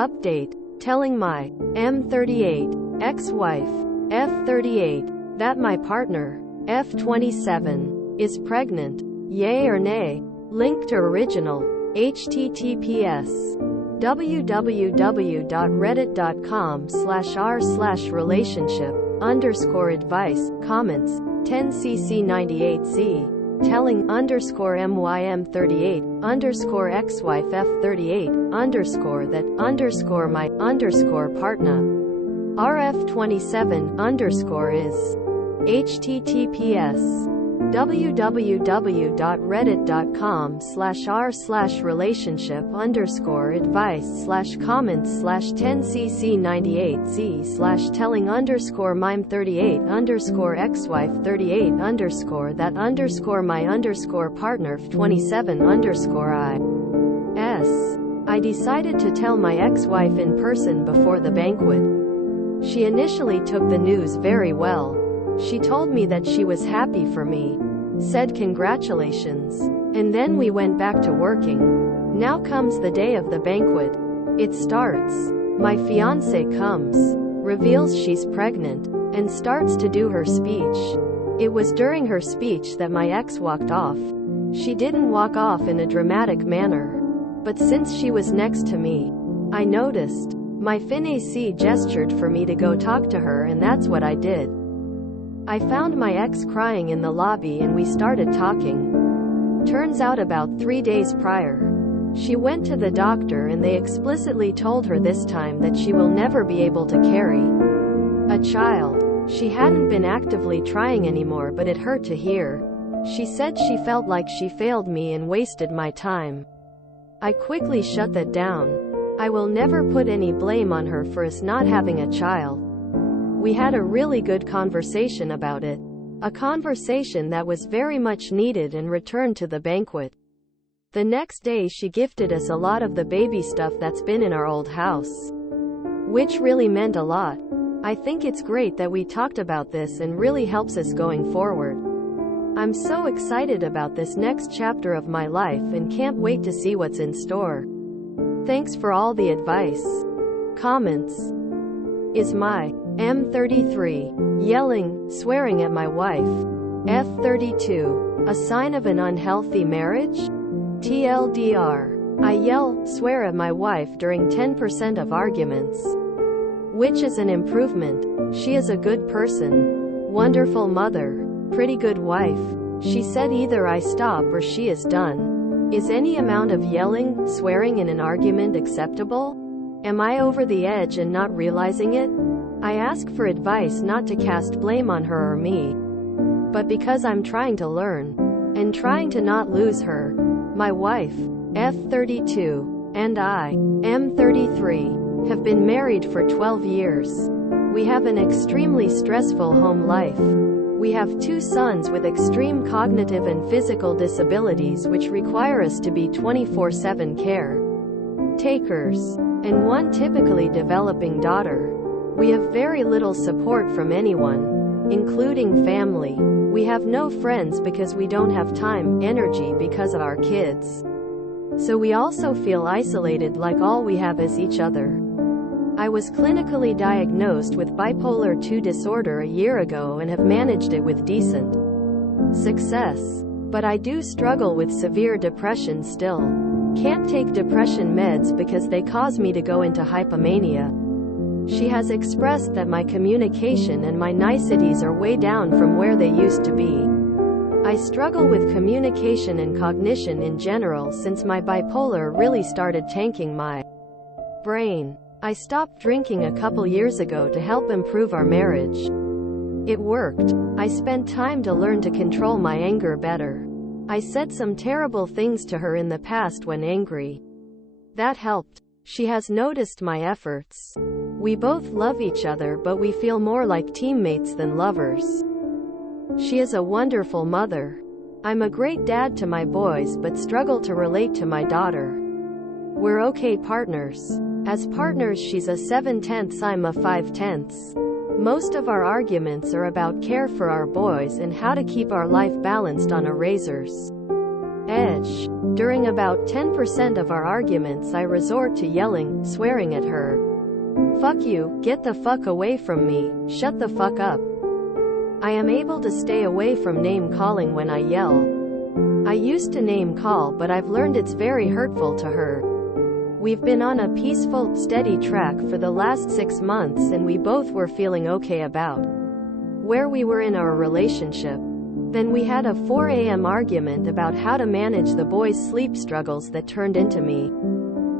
Update. Telling my M38 ex-wife F38 that my partner F27 is pregnant. Yay or nay? Link to original. https www.reddit.com/r/relationship_advice comments 10cc98c telling _mym38 _xwife f38 that _my partner rf27 is https www.reddit.com/r/relationship_advice/comments/10cc98c/telling _mym38 _xwife38 that _my partner f27 I decided to tell my ex-wife in person before the banquet. She initially took the news very well. She told me that she was happy for me, said congratulations, and then we went back to working. Now comes the day of the banquet. It starts. My fiancé comes, reveals she's pregnant, and starts to do her speech. It was during her speech that my ex walked off. She didn't walk off in a dramatic manner, but since she was next to me, I noticed. My fiancé gestured for me to go talk to her, and that's what I did. I found my ex crying in the lobby and we started talking. Turns out about 3 days prior, she went to the doctor and they explicitly told her this time that she will never be able to carry a child. She hadn't been actively trying anymore, but it hurt to hear. She said she felt like she failed me and wasted my time. I quickly shut that down. I will never put any blame on her for us not having a child. We had a really good conversation about it. A conversation that was very much needed, and returned to the banquet. The next day she gifted us a lot of the baby stuff that's been in our old house, which really meant a lot. I think it's great that we talked about this and really helps us going forward. I'm so excited about this next chapter of my life and can't wait to see what's in store. Thanks for all the advice. Comments. Is my M33 yelling, swearing at my wife F32 a sign of an unhealthy marriage? TLDR. I yell, swear at my wife during 10% of arguments, which is an improvement. She is a good person, wonderful mother, pretty good wife. She said either I stop or she is done. Is any amount of yelling, swearing in an argument acceptable? Am I over the edge and not realizing it? I ask for advice not to cast blame on her or me, but because I'm trying to learn, and trying to not lose her. My wife, F32, and I, M33, have been married for 12 years. We have an extremely stressful home life. We have 2 sons with extreme cognitive and physical disabilities which require us to be 24/7 care takers, and 1 typically developing daughter. We have very little support from anyone, including family. We have no friends because we don't have time, energy because of our kids. So we also feel isolated, like all we have is each other. I was clinically diagnosed with bipolar 2 disorder a year ago and have managed it with decent success. But I do struggle with severe depression still. Can't take depression meds because they cause me to go into hypomania. She has expressed that my communication and my niceties are way down from where they used to be. I struggle with communication and cognition in general since my bipolar really started tanking my brain. I stopped drinking a couple years ago to help improve our marriage. It worked. I spent time to learn to control my anger better. I said some terrible things to her in the past when angry. That helped. She has noticed my efforts. We both love each other, but we feel more like teammates than lovers. She is a wonderful mother. I'm a great dad to my boys but struggle to relate to my daughter. We're okay partners. As partners she's a 7/10, I'm a 5/10. Most of our arguments are about care for our boys and how to keep our life balanced on a razors Edge. During about 10% of our arguments I resort to yelling, swearing at her. Fuck you, get the fuck away from me, shut the fuck up. I am able to stay away from name calling when I yell. I used to name call, but I've learned it's very hurtful to her. We've been on a peaceful, steady track for the last 6 months and we both were feeling okay about where we were in our relationship. Then we had a 4 a.m. argument about how to manage the boys' sleep struggles that turned into me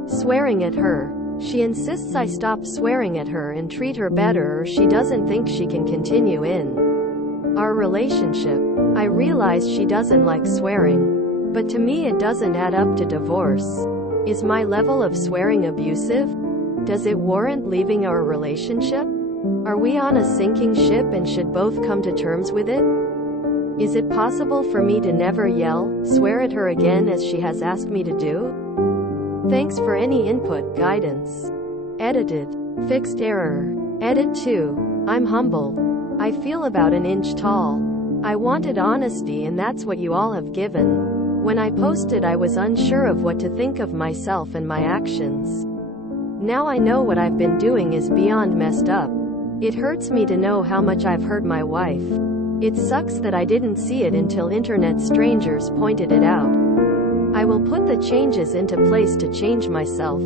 swearing at her. She insists I stop swearing at her and treat her better or she doesn't think she can continue in our relationship. I realize she doesn't like swearing, but to me it doesn't add up to divorce. Is my level of swearing abusive? Does it warrant leaving our relationship? Are we on a sinking ship and should both come to terms with it? Is it possible for me to never yell, swear at her again as she has asked me to do? Thanks for any input, guidance. Edited. Fixed error. Edit 2. I'm humble. I feel about an inch tall. I wanted honesty and that's what you all have given. When I posted I was unsure of what to think of myself and my actions. Now I know what I've been doing is beyond messed up. It hurts me to know how much I've hurt my wife. It sucks that I didn't see it until internet strangers pointed it out. I will put the changes into place to change myself.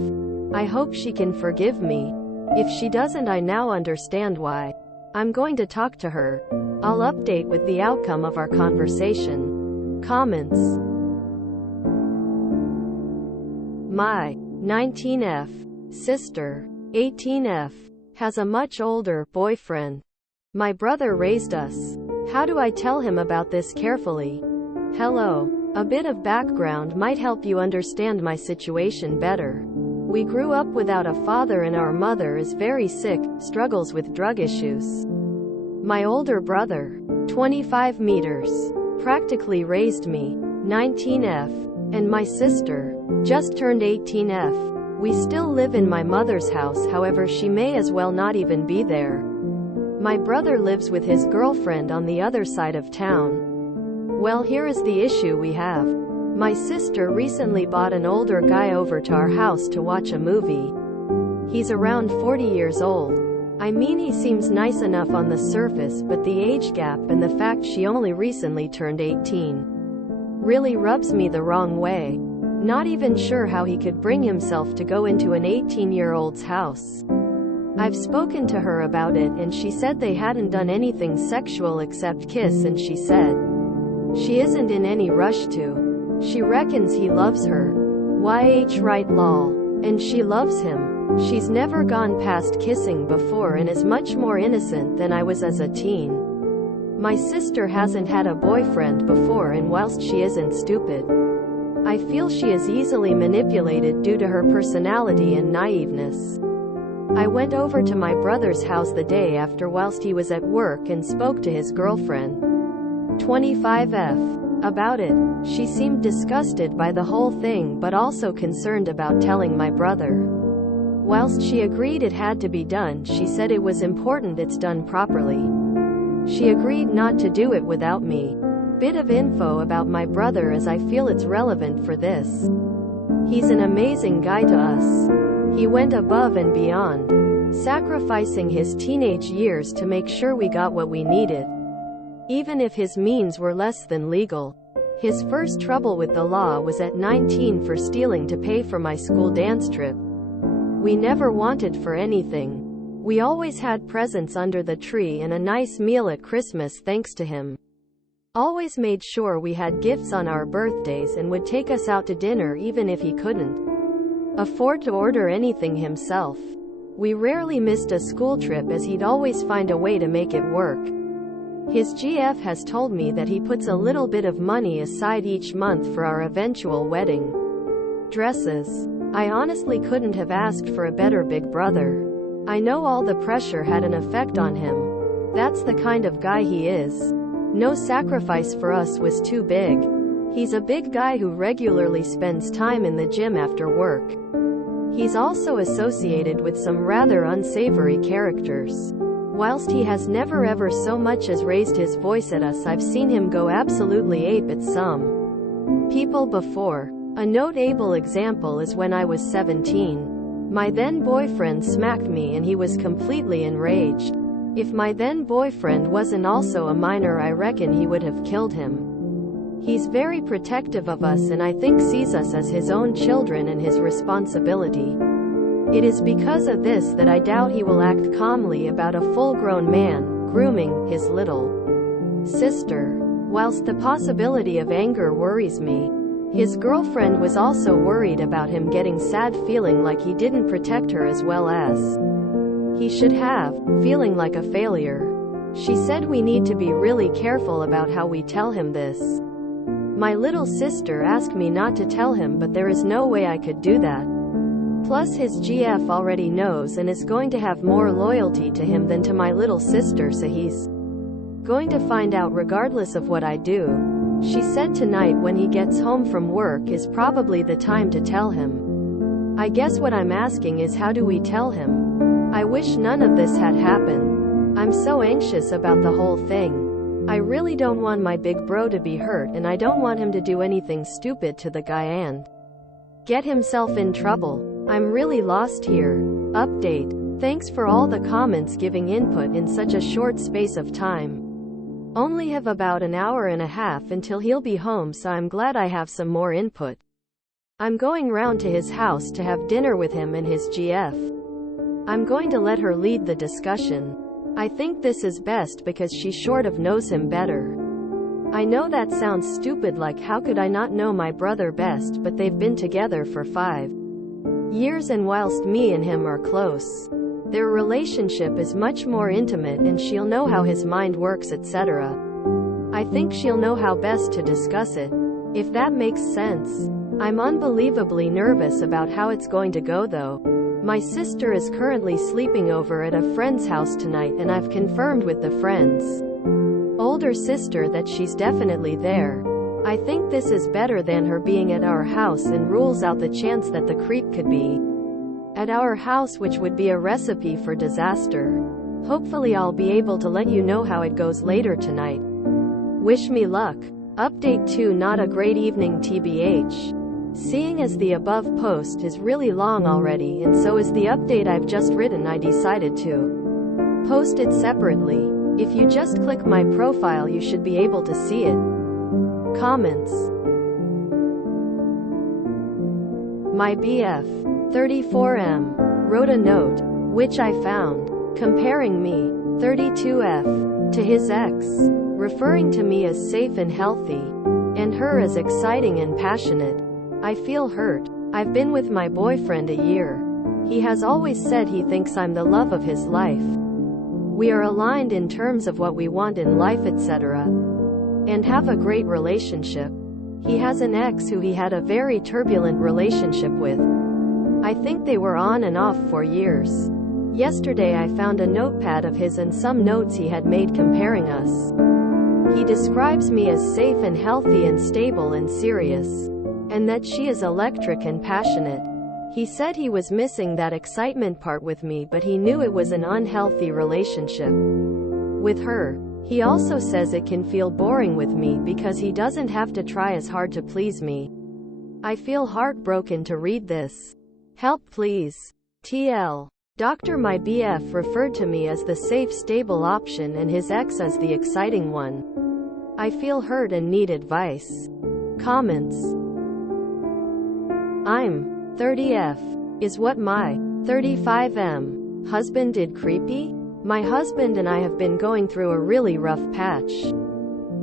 I hope she can forgive me. If she doesn't, I now understand why. I'm going to talk to her. I'll update with the outcome of our conversation. Comments. My 19F sister, 18F, has a much older boyfriend. My brother raised us. How do I tell him about this carefully? Hello. A bit of background might help you understand my situation better. We grew up without a father and our mother is very sick, struggles with drug issues. My older brother, 25 meters, practically raised me, 19F, and my sister, just turned 18F. We still live in my mother's house, however she may as well not even be there. My brother lives with his girlfriend on the other side of town. Well, here is the issue we have. My sister recently bought an older guy over to our house to watch a movie. He's around 40 years old. I mean, he seems nice enough on the surface, but the age gap and the fact she only recently turned 18 really rubs me the wrong way. Not even sure how he could bring himself to go into an 18-year-old's house. I've spoken to her about it and she said they hadn't done anything sexual except kiss, and she said she isn't in any rush to. She reckons he loves her. YH right lol. And she loves him. She's never gone past kissing before and is much more innocent than I was as a teen. My sister hasn't had a boyfriend before, and whilst she isn't stupid, I feel she is easily manipulated due to her personality and naiveness. I went over to my brother's house the day after whilst he was at work and spoke to his girlfriend, 25F, about it. She seemed disgusted by the whole thing but also concerned about telling my brother. Whilst she agreed it had to be done, she said it was important it's done properly. She agreed not to do it without me. Bit of info about my brother as I feel it's relevant for this. He's an amazing guy to us. He went above and beyond, sacrificing his teenage years to make sure we got what we needed, even if his means were less than legal. His first trouble with the law was at 19 for stealing to pay for my school dance trip. We never wanted for anything. We always had presents under the tree and a nice meal at Christmas thanks to him. Always made sure we had gifts on our birthdays and would take us out to dinner even if he couldn't afford to order anything himself. We rarely missed a school trip as he'd always find a way to make it work. His GF has told me that he puts a little bit of money aside each month for our eventual wedding dresses. I honestly couldn't have asked for a better big brother. I know all the pressure had an effect on him. That's the kind of guy he is. No sacrifice for us was too big. He's a big guy who regularly spends time in the gym after work. He's also associated with some rather unsavory characters. Whilst he has never ever so much as raised his voice at us, I've seen him go absolutely ape at some. people before. A notable example is when I was 17. My then boyfriend smacked me and he was completely enraged. If my then boyfriend wasn't also a minor, I reckon he would have killed him. He's very protective of us and I think sees us as his own children and his responsibility. It is because of this that I doubt he will act calmly about a full-grown man grooming his little sister. Whilst the possibility of anger worries me, his girlfriend was also worried about him getting sad, feeling like he didn't protect her as well as he should have, feeling like a failure. She said we need to be really careful about how we tell him this. My little sister asked me not to tell him, but there is no way I could do that. Plus his GF already knows and is going to have more loyalty to him than to my little sister, so he's going to find out regardless of what I do. She said tonight when he gets home from work is probably the time to tell him. I guess what I'm asking is, how do we tell him? I wish none of this had happened. I'm so anxious about the whole thing. I really don't want my big bro to be hurt, and I don't want him to do anything stupid to the guy and get himself in trouble. I'm really lost here. Update. Thanks for all the comments giving input in such a short space of time. Only have about an hour and a half until he'll be home, so I'm glad I have some more input. I'm going round to his house to have dinner with him and his GF. I'm going to let her lead the discussion. I think this is best because she sort of knows him better. I know that sounds stupid, like how could I not know my brother best, but they've been together for 5 years and whilst me and him are close, their relationship is much more intimate and she'll know how his mind works, etc. I think she'll know how best to discuss it, if that makes sense. I'm unbelievably nervous about how it's going to go though. My sister is currently sleeping over at a friend's house tonight and I've confirmed with the friend's older sister that she's definitely there. I think this is better than her being at our house and rules out the chance that the creep could be at our house, which would be a recipe for disaster. Hopefully I'll be able to let you know how it goes later tonight. Wish me luck. Update 2. Not a great evening tbh. Seeing as the above post is really long already and so is the update I've just written, I decided to post it separately. If you just click my profile you should be able to see it. Comments. My BF 34M wrote a note, which I found, comparing me, 32F, to his ex, referring to me as safe and healthy, and her as exciting and passionate. I feel hurt. I've been with my boyfriend a year. He has always said he thinks I'm the love of his life. We are aligned in terms of what we want in life, etc. and have a great relationship. He has an ex who he had a very turbulent relationship with. I think they were on and off for years. Yesterday I found a notepad of his and some notes he had made comparing us. He describes me as safe and healthy and stable and serious, and that she is electric and passionate. He said he was missing that excitement part with me, but he knew it was an unhealthy relationship with her. He also says it can feel boring with me because he doesn't have to try as hard to please me. I feel heartbroken to read this. Help please. TL. Dr. My BF referred to me as the safe, stable option and his ex as the exciting one. I feel hurt and need advice. Comments. I'm 30F. Is what my 35M husband did creepy? My husband and I have been going through a really rough patch.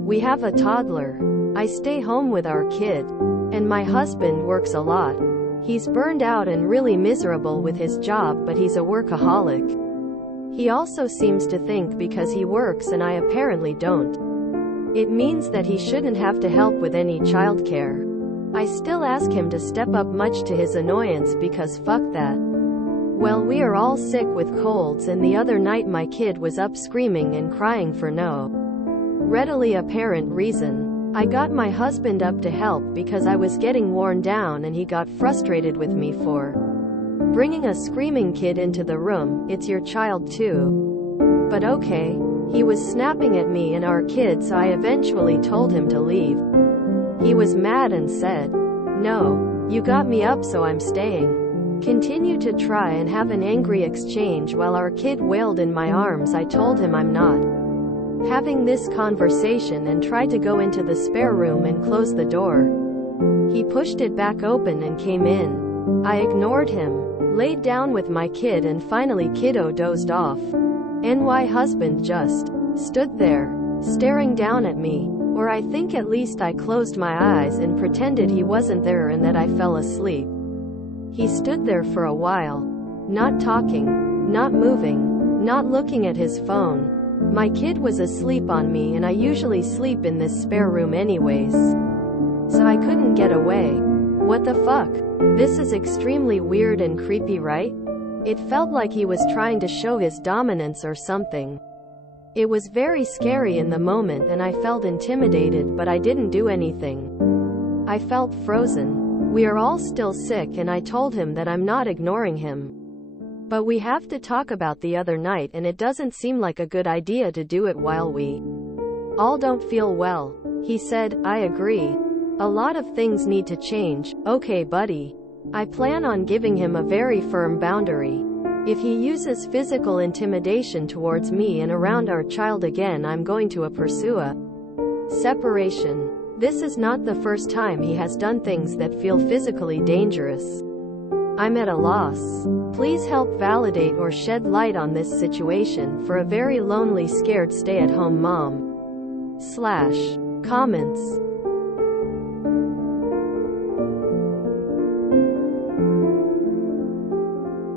We have a toddler. I stay home with our kid. And my husband works a lot. He's burned out and really miserable with his job, but he's a workaholic. He also seems to think because he works and I apparently don't, it means that he shouldn't have to help with any childcare. I still ask him to step up, much to his annoyance, because fuck that. Well, we are all sick with colds and the other night my kid was up screaming and crying for no readily apparent reason. I got my husband up to help because I was getting worn down and he got frustrated with me for bringing a screaming kid into the room. It's your child too. But okay. He was snapping at me and our kid, so I eventually told him to leave. He was mad and said, "No, you got me up so I'm staying." Continued to try and have an angry exchange while our kid wailed in my arms. I told him I'm not having this conversation and tried to go into the spare room and close the door. He pushed it back open and came in. I ignored him, laid down with my kid, and finally kiddo dozed off. NY husband just stood there, staring down at me. Or I think at least I closed my eyes and pretended he wasn't there and that I fell asleep. He stood there for a while, not talking, not moving, not looking at his phone. My kid was asleep on me, and I usually sleep in this spare room anyways, so I couldn't get away. What the fuck? This is extremely weird and creepy, right? It felt like he was trying to show his dominance or something. It was very scary in the moment and I felt intimidated, but I didn't do anything. I felt frozen. We are all still sick and I told him that I'm not ignoring him. But we have to talk about the other night and it doesn't seem like a good idea to do it while we all don't feel well. He said, I agree. A lot of things need to change. Okay, buddy. I plan on giving him a very firm boundary. If he uses physical intimidation towards me and around our child again, I'm going to pursue a separation. This is not the first time he has done things that feel physically dangerous. I'm at a loss. Please help validate or shed light on this situation for a very lonely, scared stay-at-home mom. / Comments.